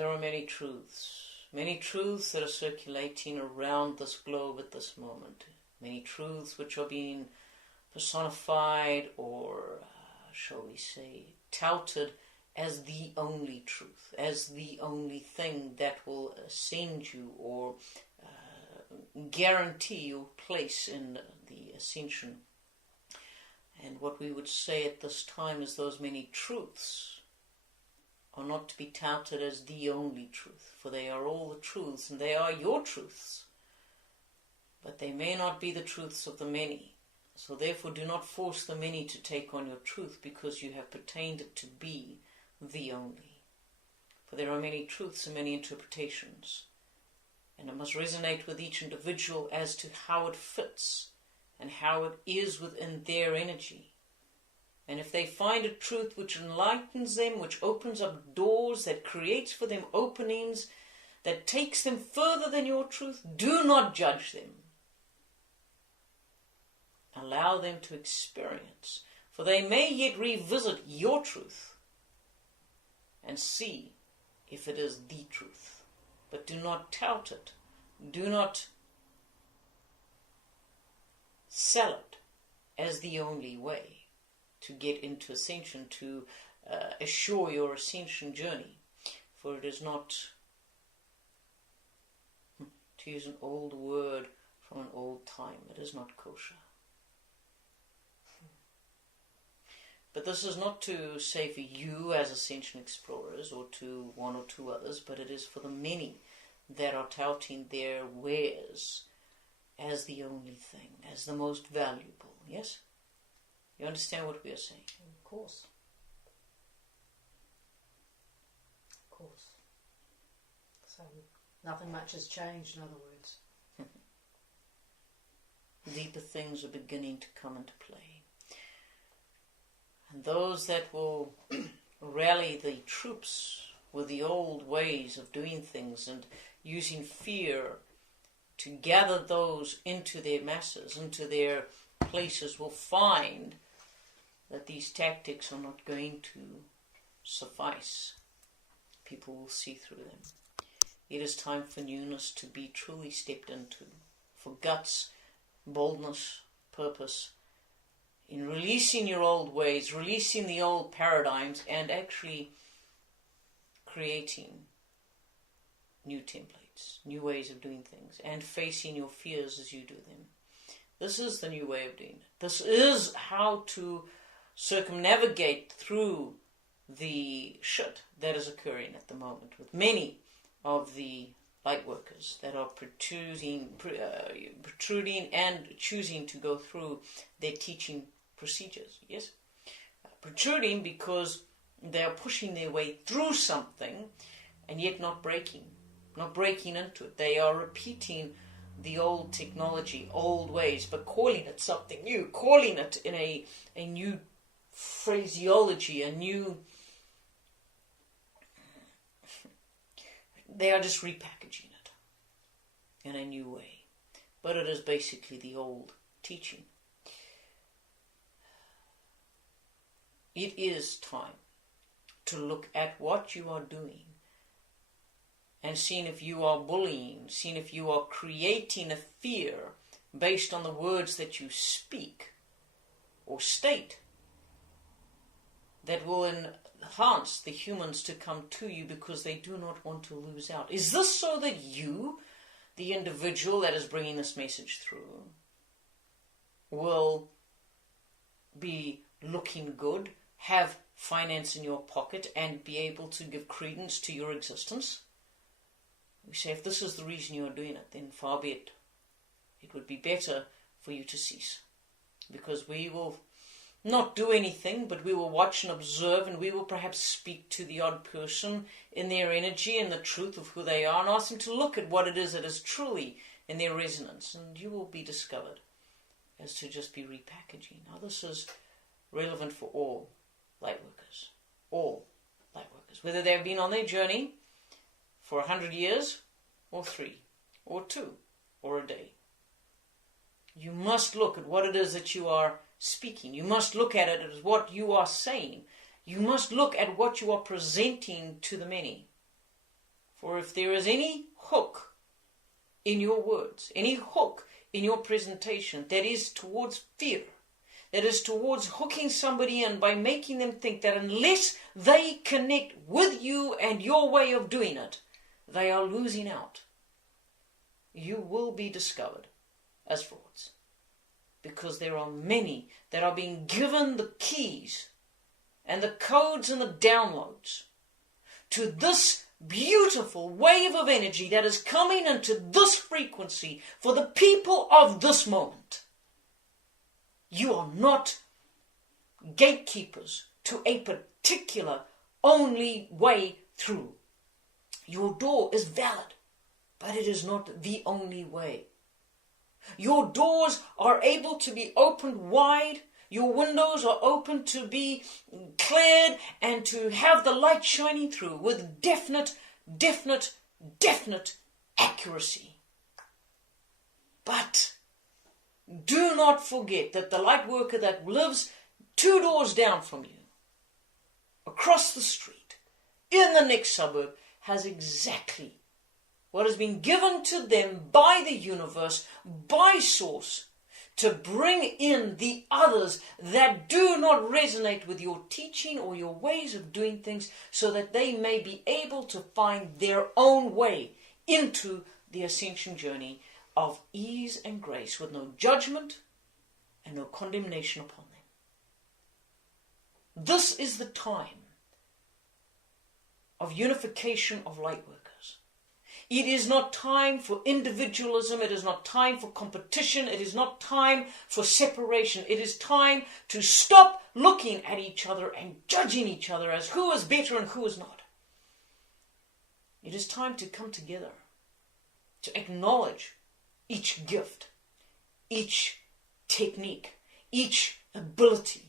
There are many truths that are circulating around this globe at this moment. Many truths which are being personified or, shall we say, touted as the only truth, as the only thing that will ascend you or guarantee your place in the ascension. And what we would say at this time is those many truths are not to be touted as the only truth, for they are all the truths and they are your truths, but they may not be the truths of the many. So therefore do not force the many to take on your truth, because you have pertained it to be the only. For there are many truths and many interpretations, and it must resonate with each individual as to how it fits and how it is within their energy. And if they find a truth which enlightens them, which opens up doors, that creates for them openings, that takes them further than your truth, do not judge them. Allow them to experience, for they may yet revisit your truth and see if it is the truth. But do not tout it. Do not sell it as the only way to get into ascension, to assure your ascension journey. For it is not, to use an old word from an old time, it is not kosher. But this is not to say for you as ascension explorers or to one or two others, but it is for the many that are touting their wares as the only thing, as the most valuable. Yes? You understand what we are saying? Of course. Of course. So nothing much has changed, in other words. Deeper things are beginning to come into play. And those that will rally the troops with the old ways of doing things and using fear to gather those into their masses, into their places, will find that these tactics are not going to suffice. People will see through them. It is time for newness to be truly stepped into, for guts, boldness, purpose, in releasing your old ways, releasing the old paradigms, and actually creating new templates, new ways of doing things, and facing your fears as you do them. This is the new way of doing it. This is how to circumnavigate through the shit that is occurring at the moment with many of the light workers that are protruding and choosing to go through their teaching procedures. Yes, protruding because they are pushing their way through something and yet not breaking into it. They are repeating the old technology, old ways, but calling it something new, calling it in a new phraseology, they are just repackaging it in a new way. But it is basically the old teaching. It is time to look at what you are doing and seeing if you are bullying, seeing if you are creating a fear based on the words that you speak or state that will enhance the humans to come to you because they do not want to lose out. Is this so that you, the individual that is bringing this message through, will be looking good, have finance in your pocket, and be able to give credence to your existence? We say, if this is the reason you are doing it, then far be it. It would be better for you to cease. Because we will not do anything, but we will watch and observe, and we will perhaps speak to the odd person in their energy and the truth of who they are, and ask them to look at what it is that is truly in their resonance, and you will be discovered as to just be repackaging. Now this is relevant for all light workers. All light workers. Whether they have been on their journey for 100 years, or 3, or 2, or a day. You must look at what it is that you are speaking. You must look at it as what you are saying. You must look at what you are presenting to the many. For if there is any hook in your words, any hook in your presentation that is towards fear, that is towards hooking somebody in by making them think that unless they connect with you and your way of doing it, they are losing out, you will be discovered as frauds. Because there are many that are being given the keys and the codes and the downloads to this beautiful wave of energy that is coming into this frequency for the people of this moment. You are not gatekeepers to a particular only way through. Your door is valid, but it is not the only way. Your doors are able to be opened wide. Your windows are open to be cleared and to have the light shining through with definite accuracy. But do not forget that the light worker that lives 2 doors down from you, across the street, in the next suburb, has exactly what has been given to them by the universe, by Source, to bring in the others that do not resonate with your teaching or your ways of doing things, so that they may be able to find their own way into the ascension journey of ease and grace, with no judgment and no condemnation upon them. This is the time of unification of light workers. It is not time for individualism. It is not time for competition. It is not time for separation. It is time to stop looking at each other and judging each other as who is better and who is not. It is time to come together, to acknowledge each gift, each technique, each ability,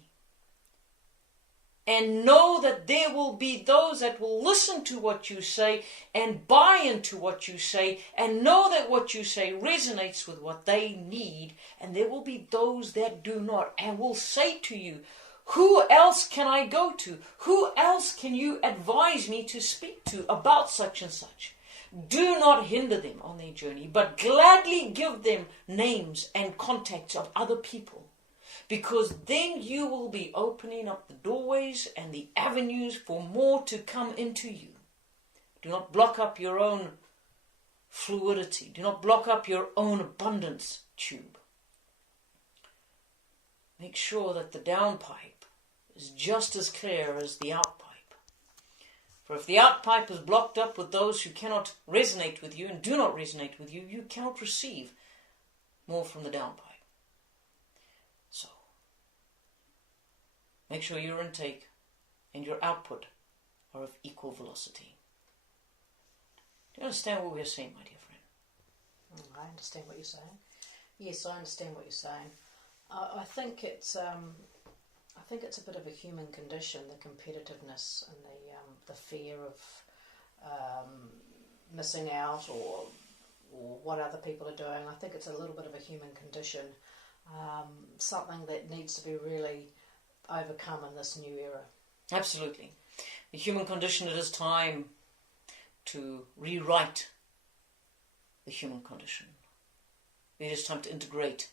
and know that there will be those that will listen to what you say and buy into what you say and know that what you say resonates with what they need. And there will be those that do not and will say to you, who else can I go to? Who else can you advise me to speak to about such and such? Do not hinder them on their journey, but gladly give them names and contacts of other people. Because then you will be opening up the doorways and the avenues for more to come into you. Do not block up your own fluidity. Do not block up your own abundance tube. Make sure that the downpipe is just as clear as the outpipe. For if the outpipe is blocked up with those who cannot resonate with you and do not resonate with you, you cannot receive more from the downpipe. So, make sure your intake and your output are of equal velocity. Do you understand what we're saying, my dear friend? I understand what you're saying. Yes, I understand what you're saying. I think it's a bit of a human condition, the competitiveness and the fear of missing out or what other people are doing. I think it's a little bit of a human condition, something that needs to be really overcome in this new era. Absolutely. The human condition, it is time to rewrite the human condition. It is time to integrate.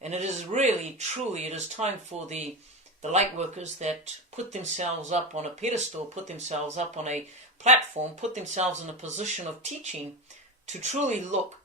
And it is really, truly, it is time for the light workers that put themselves up on a pedestal, put themselves up on a platform, put themselves in a position of teaching, to truly look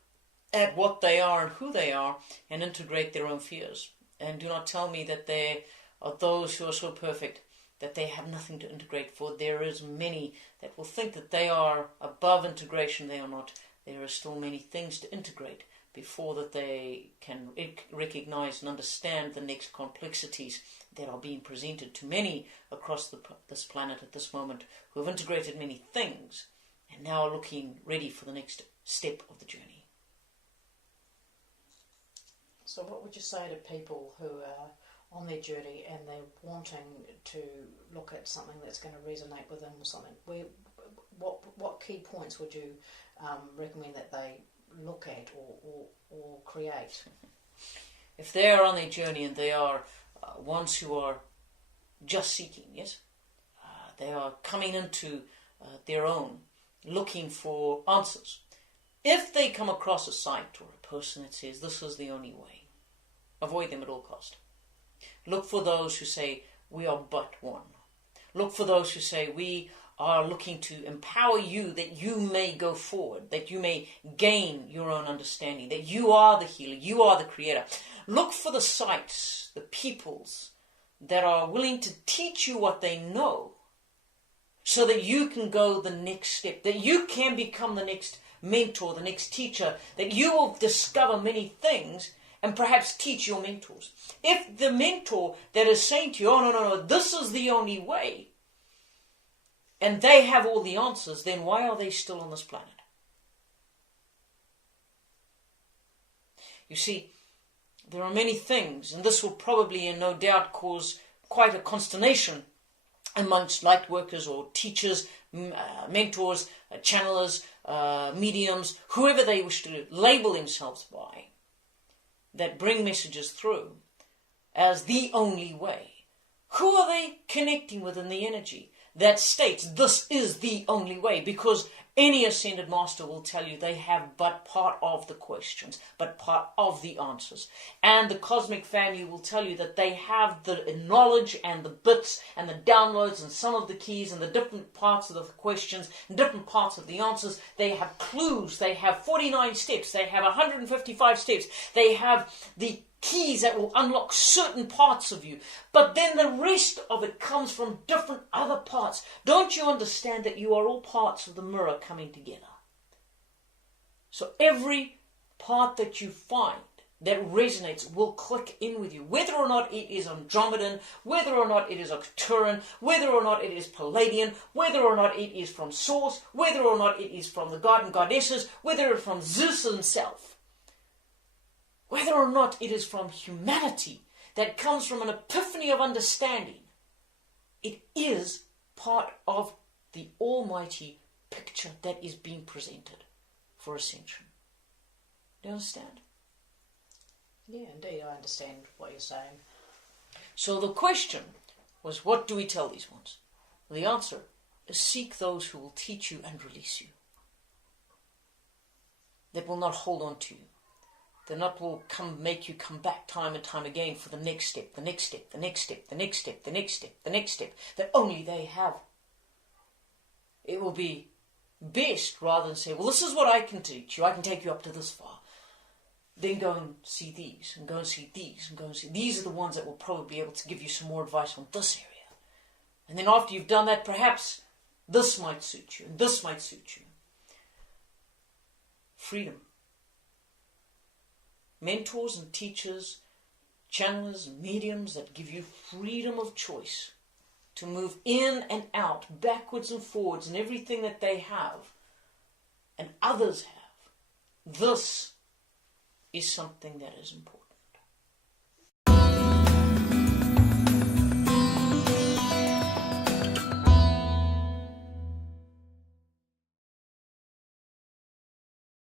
at what they are and who they are and integrate their own fears. And do not tell me that they are those who are so perfect that they have nothing to integrate, for there is many that will think that they are above integration. They are not. There are still many things to integrate before that they can recognize and understand the next complexities that are being presented to many across this planet at this moment, who have integrated many things and now are looking ready for the next step of the journey. So what would you say to people who are on their journey and they're wanting to look at something that's going to resonate with them or something? What key points would you recommend that they look at or create? If they are on their journey and they are ones who are just seeking, yes, they are coming into their own, looking for answers. If they come across a site or a person that says this is the only way, avoid them at all cost. Look for those who say we are but one. Look for those who say we are looking to empower you that you may go forward, that you may gain your own understanding, that you are the healer, you are the creator. Look for the sites, the peoples that are willing to teach you what they know so that you can go the next step, that you can become the next mentor, the next teacher, that you will discover many things and perhaps teach your mentors. If the mentor that is saying to you, oh, no, this is the only way, and they have all the answers, then why are they still on this planet? You see, there are many things, and this will probably and no doubt cause quite a consternation amongst light workers or teachers, mentors, channelers, mediums, whoever they wish to label themselves by, that bring messages through as the only way. Who are they connecting with in the energy that states this is the only way? Because any ascended master will tell you they have but part of the questions, but part of the answers. And the cosmic family will tell you that they have the knowledge and the bits and the downloads and some of the keys and the different parts of the questions and different parts of the answers. They have clues. They have 49 steps. They have 155 steps. They have the keys that will unlock certain parts of you. But then the rest of it comes from different other parts. Don't you understand that you are all parts of the mirror coming together? So every part that you find that resonates will click in with you. Whether or not it is Andromedan, whether or not it is Arcturan, whether or not it is Palladian, whether or not it is from Source, whether or not it is from the god and goddesses, whether it's from Zeus himself, whether or not it is from humanity that comes from an epiphany of understanding, it is part of the almighty picture that is being presented for Ascension. Do you understand? Yeah, indeed, I understand what you're saying. So the question was, what do we tell these ones? The answer is seek those who will teach you and release you. That will not hold on to you. That will make you come back time and time again for the next step, the next step, the next step, the next step, the next step, the next step, that only they have. It will be best rather than say, well, this is what I can teach you. I can take you up to this far. Then go and see these, and go and see these, and go and see. These are the ones that will probably be able to give you some more advice on this area. And then after you've done that, perhaps this might suit you, and this might suit you. Freedom. Mentors and teachers, channelers and mediums that give you freedom of choice to move in and out, backwards and forwards, and everything that they have and others have. This is something that is important.